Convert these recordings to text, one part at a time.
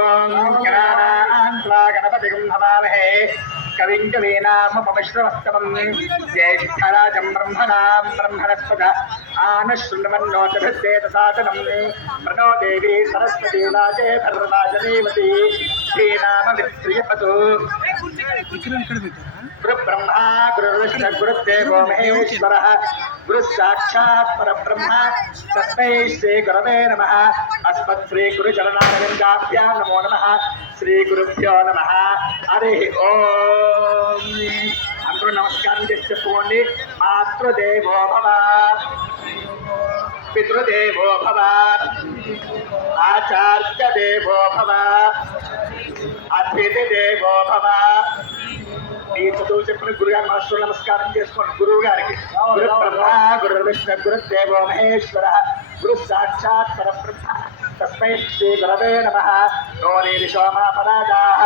ఓం గణానాన్త్వా గణపతిం హవామహే కవిం కవీనాముపమిశ్రవస్తమం జ్యేష్ఠరాజం బ్రహ్మణాం బ్రహ్మణస్పద ఆనశృణ్వన్నోతభిద్దేతసాదనం ప్రణో దేవీ సరస్వతీ వాచే భర్వాజనీవతి శ్రీనామవిత్రియపతు గురు బ్రహ్మా గురు విష్ణు గురుదేవో మహేశ్వరః గురు సాక్షాత్ పరబ్రహ్మ తస్మై శ్రీ గురవే నమః అస్మత్ శ్రీ గురు చరణారవిందాభ్యాం నమో నమః శ్రీ గురుభ్యో నమః హరి ఓం అందరూ నమస్కారం చేసి చెప్పుకోండి మాతృదేవో భవ పితృదేవో భవ ఆచార్య దేవో భవ అతిథి దేవో భవ ఈ చదువు చెప్పిన గురుగారు మాస్టర్ నమస్కారం చేసుకోండి గురువు గారికి గురు బ్రహ్మ గురు విష్ణు గురుదేవో మహేశ్వర గురు సాక్షాత్ పరబ్రహ్మ తస్మై శ్రీ గురవే నమః నోరీరిషోమాపరాజాః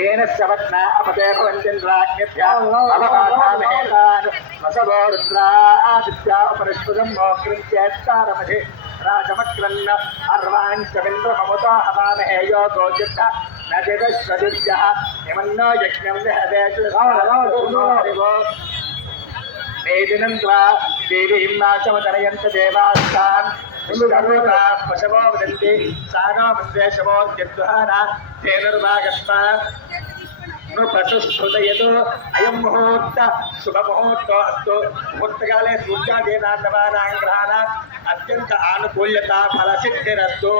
ఏన శవత్న అపదే భవంతింద్రాగ్నిభ్యాం అవపాఠామహేతాన్ వసవో రుద్రాదిత్యా ఉపనిష్పదం మోక్షం చేత్తారమధి రాజమక్రన్న అర్వాన్ కవింద్రమముతో హవామహే యోగో జిత్త నదిదశ్వదిత్యః యమన్నో యజ్ఞం విహవేతుర్వో వేదినంత్వా దేవీం నాశమతనయంత దేవాస్తాన్ పశవో వదంతి సానో మద్వేషవో నిర్దుహాన తేనుర్వాగస్మ ప్రశుష్ఠుదయతు అయం ముహూర్త శుభముహూర్తో అస్తు ముహూర్తకాలే సూర్యాదీనాన్నవానాం గ్రహాణాం అత్యంత ఆనుకూల్యత ఫలసిద్ధిరస్తు.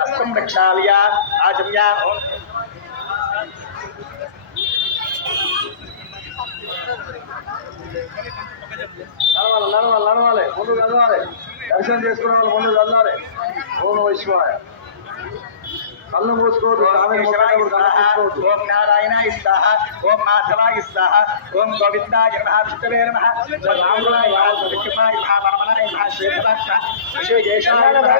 హస్తం ప్రక్షాళ్య ఆచమ్య నడవాలి ముందు చదవాలి దర్శనం చేసుకునే వాళ్ళు ముందు చదవాలి. ఓం వైశ్వాయ కళ్ళు మూసుకోవద్దు. ఓం నారాయణ ఇస్తాహ ఓం మాధవాయ ఇస్తాహ ఓం గోవిందాయ నమః విష్ణవే నమః రాములాయ నమః విష్ణువాయ నమః పరమనాయ నమః శ్రీధరాక్ష విశేషాయ నమః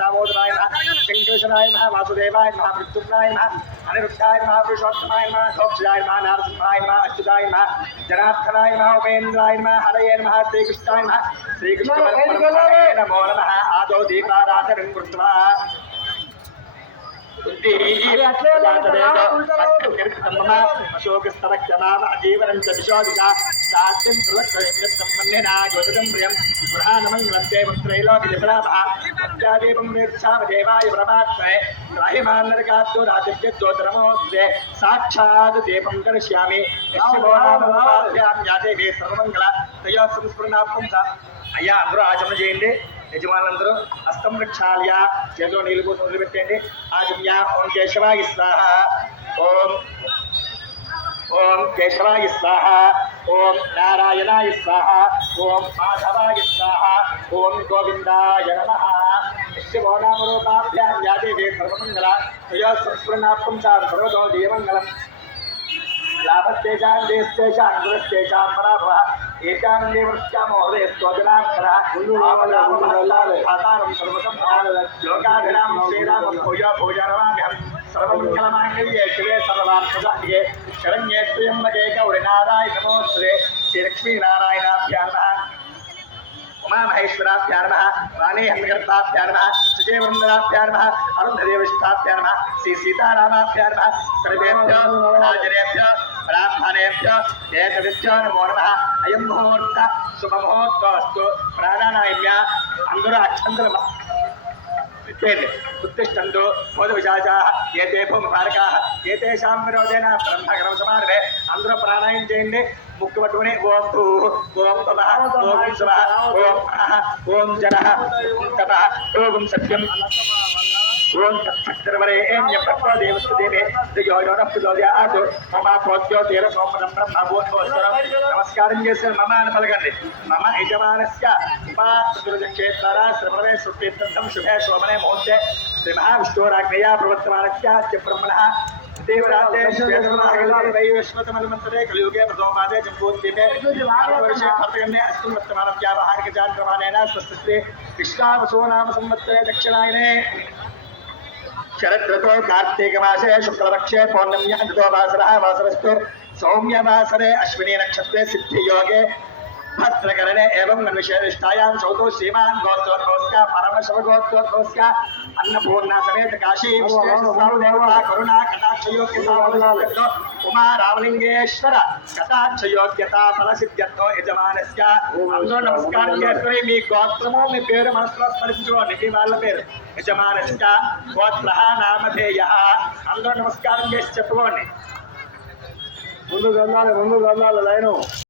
దామోదరాయ నమః శంకరేశ్వరాయ నమః వాసుదేవాయ నమః మృత్యుంజయాయ నమః అనిరుద్ధాయ నమః పురుషోత్తమాయ నమః సోక్షాయ నమః నారసింహాయ నమః అచ్యుతాయ నమః జనార్దనాయ నమః ఉపేంద్రాయ నమః హరయే నమః శ్రీకృష్ణాయ నమః శ్రీకృష్ణ నమో నమః ఆదో దీపారాధనం కృత్వా అశోకస్తరక్షమాజీవనం విశోధిగా సాధ్యం సంబంధినాగోదం ప్రియం గృహానమంగళంతే పుత్రైలోకిలాభాదీపం దేవాయ పరమాత్మే రాహిమాన్నరకాతో రాజజ్యోతిరమోస్తే సాక్షాత్ దీపం కరిష్యామి యాదేవే సర్వమంగళ తయో సంస్మరణార్థం. అయ్యా అందరూ ఆచరణ చేయండి. యజమానులందరూ హస్తం ప్రక్షాళ్య చేతిలో నీళ్ళు పోసి వదిలిపెట్టండి. ఆచమ్య ఓం కేశవాయ స్వాహ ఓం ఓం కేశవాయ స్వాహ ఓం నారాయణాయ స్వాహ ఓం మాధవాయ స్వాహ ఓం గోవిందాయ నమః. శివో నామరూపాభ్యాం యాదేవే సర్వమంగళ తయో సంస్మరణార్థం సర్వదో దేవమంగళం. లాభస్తేషాం దేశేషాం గురస్తేషాం పరాభవః ఏకాం దేవస్యామోహదే స్తోజనాక్షరః ఆధారం లోకాభిరామ శ్రీరామ భూయ భూజారవామ్యం సర్వమంగళమాంగళ్యే శివే సర్వార్థసాధికే శరణ్యే త్ర్యంబకే గౌరి నారాయణ నమోస్తుతే. శ్రీ లక్ష్మీనారాయణాభ్యాం నమః ఉమామహేశ్వరాభ్యాం నమః వాణీహన్మకర్తాభ్యాం నమః సుజయవృందరాభ్యాం నమః అరుంధదేవష్టాభ్యాం నమః శ్రీ సీతారామాభ్యాం నమః సర్వేభ్యో హాజరేభ్యో బ్రాహ్మణేభ్యో ఏకవిభ్యో నమో నమః. అయం ముహూర్త శుభముహూర్తోస్తు. ప్రాణానాయమ్య అందరూ అక్షంతలు ఉత్తిష్టంతు మోద విశాచాః ఏతే భూమిపాలకాః ఏతేషాం విరోధేన బ్రహ్మకరం సమారభే. అందరూ ప్రాణాయం చేయండి. ముక్కు పట్టుకుని ఓం భూ ఓం భవః ఓం శివః ఓం మనః ఓం జనః ఓం తపః ఓం సత్యం ఓం తత్సర్వరేణ్యం బ్రహ్మ దేవస్తదేవే యోనః మమ ప్రోద్యోతేర సోమరం బ్రహ్మభూతోస్తరం. నమస్కారం చేసి మమ అని పలకండి. మమ యజమానస్య ఉపాసృతక్షేత్ర శ్రవణే సుతీర్థం శుభే శోభనే ముహూర్తే శ్రీ మహావిష్ణురాజ్ఞయా ప్రవర్తమానస్య బ్రహ్మణః దేవరాజే వైశ్వతమన్వంతరే కలియుగే ప్రథమపాదే జంబూద్వీపే భారతవర్షే భర్తగమ్యే అస్మిన్ వర్తమానం వ్యావహారికజాతమానేన స్వస్తి కృష్ణావసో నామ సంవత్సరే దక్షిణాయనే శరదృతో కార్తీక మాసే శుక్లపక్షే పౌర్ణమ్యా వాసరः వాసరస్తు सौम्यवासरे अश्विनी नक्षत्रे सिद्धियोगे भद्रकरणे एवं मनुष्यनिष्ठायां चौथो श्रीमान गोत्रोद्भवस्य परमशिव गोत्रोद्भवस्य अन्नपूर्णा समेत काशी विश्वेश्वरदेवता करुणा कटाक्षयोग्यता फलसिद्ध्यर्थो उमा रामलिंगेश्वर कटाक्षयोग्यता फलसिद्ध्यर्थो यजमानस्य अंदो नमस्कार చేస్తుని మీ గోత్రము మీ పేరు మనసులో స్మరించుకోండి మీ వాళ్ళ పేరు యజమానस्य గోత్రః నామధేయః అందరూ నమస్కారం చేసి చెప్పుకోండి ముందుకు వెళ్ళాలి లైను